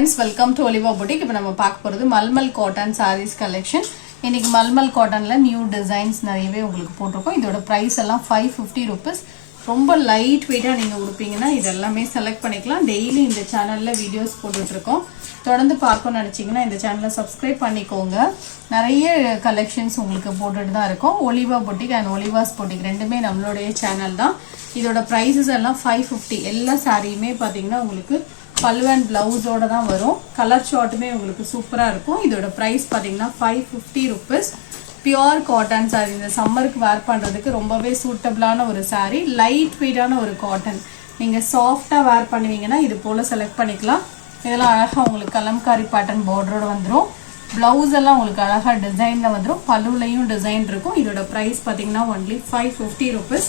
friends, welcome to Oliva Boutique. இப்போ நம்ம பார்க்க போறது மல்மல் காட்டன் sarees collection. இன்னைக்கு மல்மல் காட்டன்ல நியூ டிசைன்ஸ் நிறையவே உங்களுக்கு போட்டுருக்கோம். இதோட பிரைஸ் எல்லாம் 550 rupees. ரொம்ப லைட் வெயிட்டா நீங்க உடுப்பீங்கன்னா இதெல்லாமே செலக்ட் பண்ணிக்கலாம். டெய்லி இந்த சேனல்ல வீடியோஸ் போட்டுட்டு இருக்கோம். தொடர்ந்து பார்க்கணும்னு நினைச்சீங்கன்னா இந்த சேனலை சப்ஸ்கிரைப் பண்ணிக்கோங்க. நிறைய கலெக்ஷன்ஸ் உங்களுக்கு போட்டுட்டு தான் இருக்கும். ஒலிவா பொட்டிக் அண்ட் ஒலிவாஸ் பொட்டிக் ரெண்டுமே நம்மளுடைய சேனல் தான். இதோட பிரைசஸ் எல்லாம் 550. எல்லா சாரியுமே பாத்தீங்கன்னா உங்களுக்கு பல்லு அண்ட் பிளவுஸோட தான் வரும். கலர் ஷார்ட்டுமே உங்களுக்கு சூப்பரா இருக்கும். இதோட பிரைஸ் பாத்தீங்கன்னா 550 rupees. Pure cotton sorry. இந்த சம்மருக்கு வேர் பண்றதுக்கு ரொம்பவே சூட்டபிளான ஒரு சாரி. லைட் வெயிட்டான ஒரு காட்டன். நீங்க சாஃப்டா வேர் பண்ணுவீங்கன்னா இது போல செலக்ட் பண்ணிக்கலாம். இதெல்லாம் அழகா உங்களுக்கு கலம்காரி பேட்டர்ன் பார்டரோட வந்துடும். பிளவுஸ் எல்லாம் உங்களுக்கு அழகா டிசைன்ல வந்துடும். பல்லுலையும் டிசைன் இருக்கும். இதோட பிரைஸ் பாத்தீங்கன்னா ஒன்லி 550 rupees.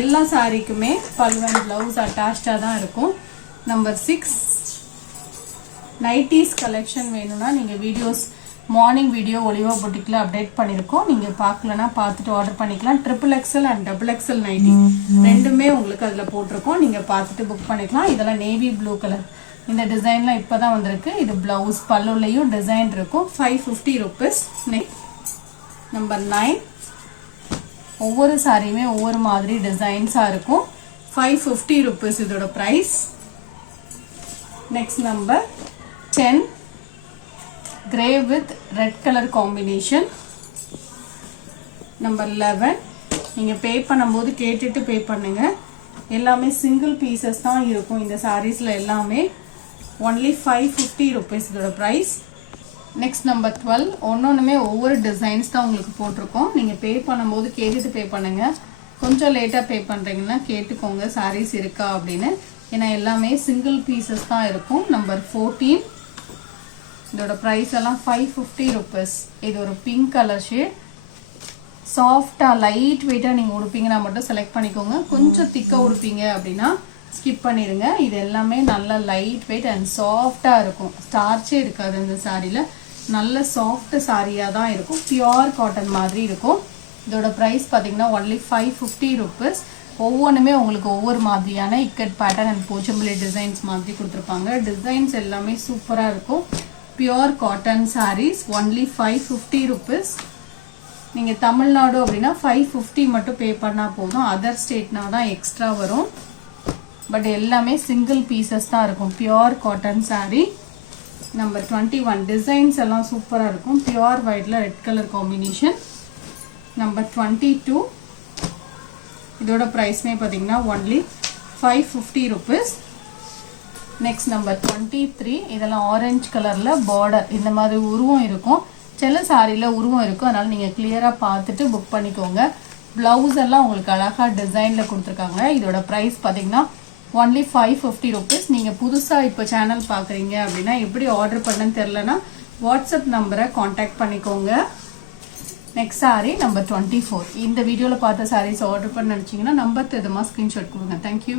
எல்லா சாரிக்குமே பல்லு அண்ட் பிளவுஸ் அட்டாச்சா தான் இருக்கும். நம்பர் 6 நைட்டிஸ் கலெக்ஷன் வேணும்னா நீங்க videos morning video Olivia பொட்டிக்ல update பண்ணிருக்கோம். நீங்க பார்க்கலனா பார்த்துட்டு ஆர்டர் பண்ணிக்கலாம். XXL அண்ட் XXL நைட்டி ரெண்டுமே உங்களுக்கு அதுல போட்டிருக்கோம். நீங்க பார்த்துட்டு புக் பண்ணிக்கலாம். இதெல்லாம் நேவி ப்ளூ கலர். இந்த டிசைன்லாம் இப்பதான் வந்திருக்கு. இது பிளவுஸ் பல்லுலையும் டிசைன் இருக்கும். 550 rupees. நம்பர் 9 ஒவ்வொரு சாரியுமே ஒவ்வொரு மாதிரி டிசைன்ஸா இருக்கும். 550 rupees இதோட price. Next number 10 grey with red color combination. Number 11 நீங்க பே பண்ணும்போது கேட்டுட்டு பே பண்ணுங்க. எல்லாமே சிங்கிள் பீசஸ் தான் இருக்கும். இந்த சாரீஸ்ல எல்லாமே only 550 rupees இதோட பிரைஸ். நெக்ஸ்ட் நம்பர் 12 ஒன்னொன்னுமே ஒவ்வொரு டிசைன்ஸ் தான் உங்களுக்கு போட்டிருக்கோம். நீங்க பே பண்ணும்போது கேட்டுட்டு பே பண்ணுங்க. கொஞ்சம் லேட்டா பே பண்றீங்கன்னா கேட்டுக்கோங்க சாரீஸ் இருக்கா அப்படின்னு. ஏன்னா எல்லாமே சிங்கிள் பீசஸ் தான் இருக்கும். நம்பர் 14 இதோட பிரைஸ் எல்லாம் 550 rupees. இது ஒரு பிங்க் கலர் ஷேட். சாஃப்டா லைட் வெயிட்டா நீங்க உடுப்பீங்கன்னா மட்டும் செலக்ட் பண்ணிக்கோங்க. கொஞ்சம் திக்கா உடுப்பீங்க அப்படின்னா ஸ்கிப் பண்ணிடுங்க. இது எல்லாமே நல்ல லைட் வெயிட் அண்ட் சாஃப்டா இருக்கும். ஸ்டார்ச்சே இருக்காது இந்த சாரியில. நல்ல சாஃப்ட் சாரியா தான் இருக்கும். பியூர் காட்டன் மாதிரி இருக்கும். இதோட பிரைஸ் பாத்தீங்கன்னா ஒன்லி 550 rupees. ஒவ்வொன்றுமே உங்களுக்கு ஒவ்வொரு மாதிரியான ikat pattern and Pochampally designs மாதிரி கொடுத்துருப்பாங்க. டிசைன்ஸ் எல்லாமே சூப்பரா இருக்கும். Pure cotton sarees only 550 rupees. நீங்க தமிழ்நாடு அப்படின்னா 550 மட்டும் பே பண்ணா போதும். அதர் ஸ்டேட்னா தான் எக்ஸ்ட்ரா வரும். பட் எல்லாமே சிங்கிள் பீசஸ் தான் இருக்கும். Pure cotton sari. Number 21 designs எல்லாம் சூப்பரா இருக்கும். பியூர் ஒயிட்ல ரெட் கலர் காம்பினேஷன். நம்பர் 22 இதோட பிரைஸ்மே பாத்தீங்கன்னா ஒன்லி 550 rupees. நெக்ஸ்ட் நம்பர் 23 இதெல்லாம் ஆரஞ்சு கலர்ல பார்டர் இந்த மாதிரி உருவம் இருக்கும். சில சாரியில உருவம் இருக்கும். அதனால நீங்க கிளியரா பார்த்துட்டு புக் பண்ணிக்கோங்க. பிளவுஸ் எல்லாம் உங்களுக்கு அழகா டிசைன்ல கொடுத்துருக்காங்க. இதோட பிரைஸ் பாத்தீங்கன்னா ஒன்லி 550 rupees. நீங்க புதுசா இப்ப சேனல் பாக்குறீங்க அப்படின்னா எப்படி ஆர்டர் பண்ணன்னு தெரியலனா வாட்ஸ்அப் நம்பரை கான்டாக்ட் பண்ணிக்கோங்க. Next sorry number 24. இந்த வீடியோல பார்த்த சாரீஸ் ஆர்டர் பண்ண நினைச்சீங்கன்னா நம்பர் தெரியுமா ஸ்கிரீன்ஷாட் கொடுங்க. தேங்க்யூ.